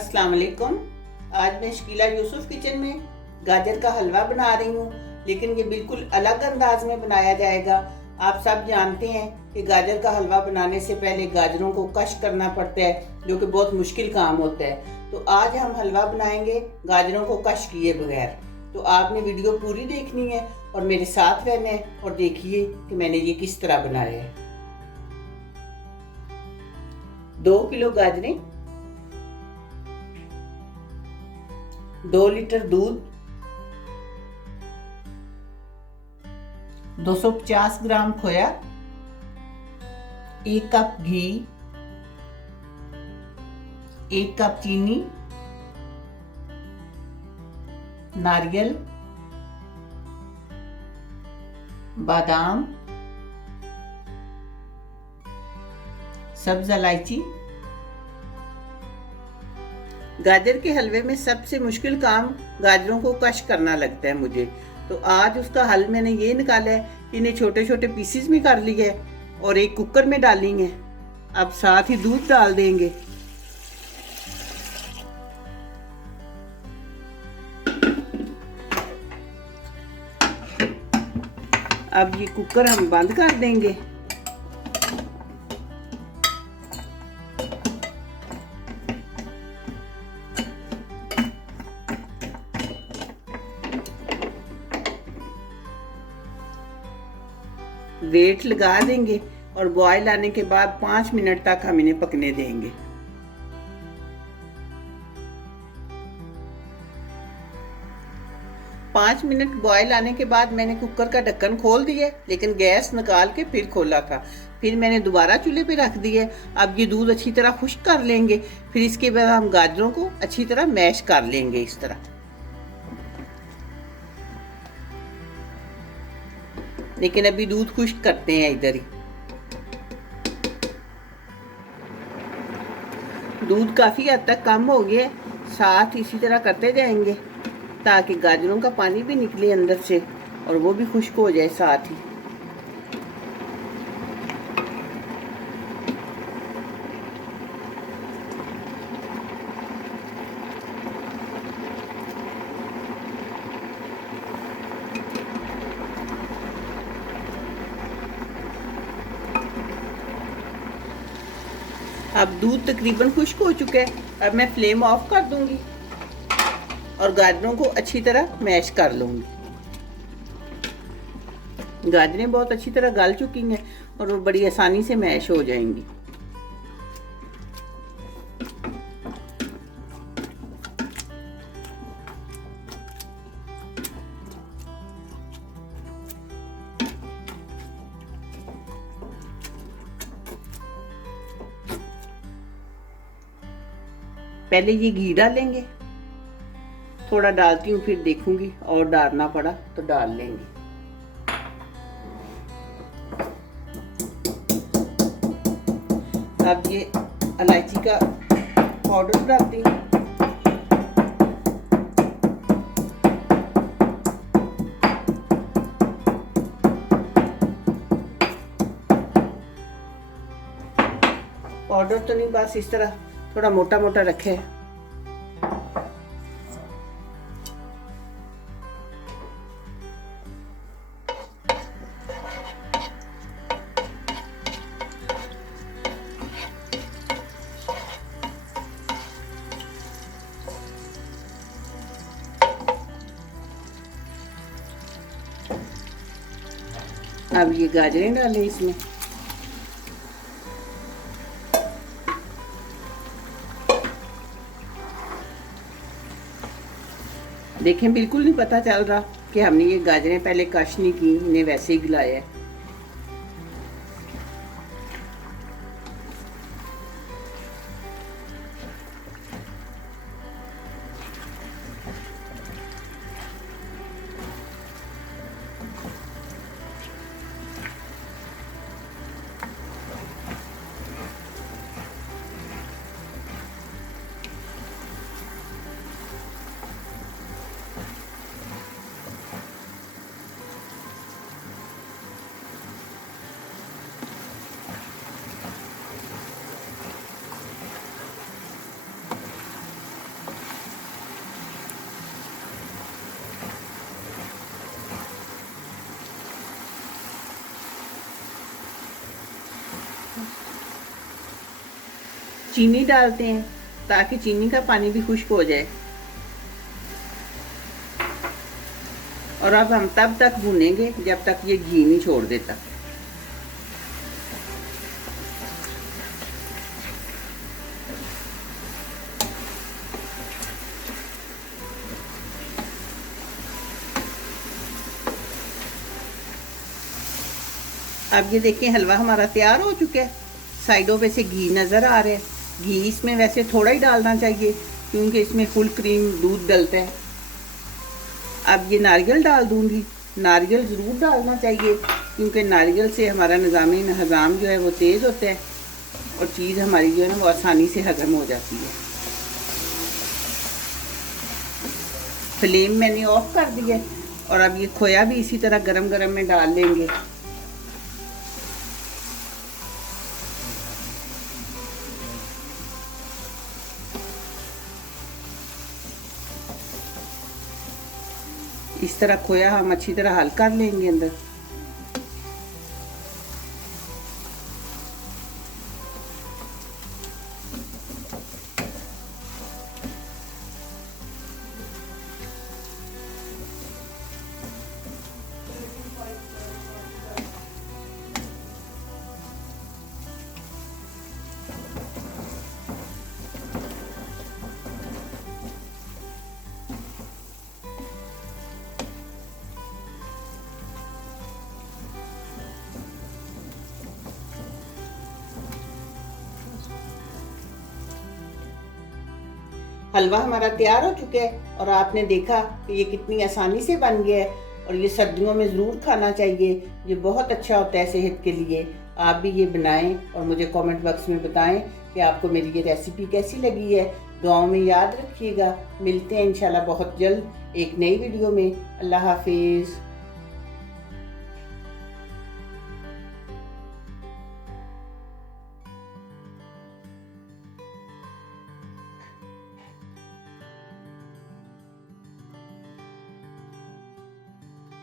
अस्सलाम वालेकुम। आज मैं शकीला यूसुफ किचन में गाजर का हलवा बना रही हूँ, लेकिन ये बिल्कुल अलग अंदाज में बनाया जाएगा। आप सब जानते हैं कि गाजर का हलवा बनाने से पहले गाजरों को कश करना पड़ता है, जो कि बहुत मुश्किल काम होता है। तो आज हम हलवा बनाएंगे गाजरों को कश किए बगैर। तो आपने वीडियो पूरी देखनी है और मेरे साथ रहना है और देखिए कि मैंने ये किस तरह बनाया है। 2 किलो गाजरें, 2 लीटर दूध, 250 ग्राम खोया, 1 कप घी, 1 कप चीनी, नारियल, बादाम, सब्ज इलायची। गाजर के हलवे में सबसे मुश्किल काम गाजरों को कश करना लगता है मुझे। तो आज उसका हल मैंने ये निकाला है, इन्हें छोटे छोटे पीसेस में कर लिया है और एक कुकर में डालेंगे। अब साथ ही दूध डाल देंगे। अब ये कुकर हम बंद कर देंगे। वेट लगा देंगे और बॉयल आने के बाद 5 मिनट तक हम इन्हें पकने देंगे। पाँच मिनट बॉयल आने के बाद मैंने कुकर का ढक्कन खोल दिया, लेकिन गैस निकाल के फिर खोला था। फिर मैंने दोबारा चूल्हे पे रख दिया। अब ये दूध अच्छी तरह खुश्क कर लेंगे। फिर इसके बाद हम गाजरों को अच्छी तरह मैश कर लेंगे इस तरह। लेकिन अभी दूध खुश्क करते हैं इधर ही। दूध काफी हद तक कम हो गया, साथ इसी तरह करते जाएंगे ताकि गाजरों का पानी भी निकले अंदर से और वो भी खुश्क हो जाए साथ ही। अब दूध तकरीबन खुश्क हो चुका है। अब मैं फ्लेम ऑफ कर दूंगी और गाजरों को अच्छी तरह मैश कर लूंगी। गाजरें बहुत अच्छी तरह गल चुकी हैं और वो बड़ी आसानी से मैश हो जाएंगी। पहले ये घी डालेंगे, थोड़ा डालती हूँ, फिर देखूंगी और डालना पड़ा तो डाल लेंगे। अब ये इलायची का पाउडर डालती हूँ। पाउडर तो नहीं, बस इस तरह थोड़ा मोटा मोटा रखे है। अब ये गाजरें डालें इसमें। देखें, बिल्कुल नहीं पता चल रहा कि हमने ये गाजरें पहले कश नहीं की, इन्हें वैसे ही गलाया है। चीनी डालते हैं ताकि चीनी का पानी भी खुश्क हो जाए। और अब हम तब तक भूनेंगे जब तक ये घी नहीं छोड़ देता। अब ये देखें हलवा हमारा तैयार हो चुका है। साइडों पे से घी नज़र आ रहा है। घी इसमें वैसे थोड़ा ही डालना चाहिए क्योंकि इसमें फुल क्रीम दूध डलता है। अब ये नारियल डाल दूंगी। नारियल ज़रूर डालना चाहिए क्योंकि नारियल से हमारा निज़ाम हज़ाम जो है वो तेज़ होता है और चीज़ हमारी जो है ना वो आसानी से हज़म हो जाती है। फ्लेम मैंने ऑफ कर दी है और अब ये खोया भी इसी तरह गरम गरम में डाल लेंगे। इस तरह खोया हम अच्छी तरह हल कर लेंगे अंदर। हलवा हमारा तैयार हो चुका है और आपने देखा कि ये कितनी आसानी से बन गया है और ये सर्दियों में ज़रूर खाना चाहिए। ये बहुत अच्छा होता है सेहत के लिए। आप भी ये बनाएं और मुझे कमेंट बॉक्स में बताएं कि आपको मेरी ये रेसिपी कैसी लगी है। दुआओं में याद रखिएगा। मिलते हैं इंशाल्लाह बहुत जल्द एक नई वीडियो में। अल्लाह हाफिज़।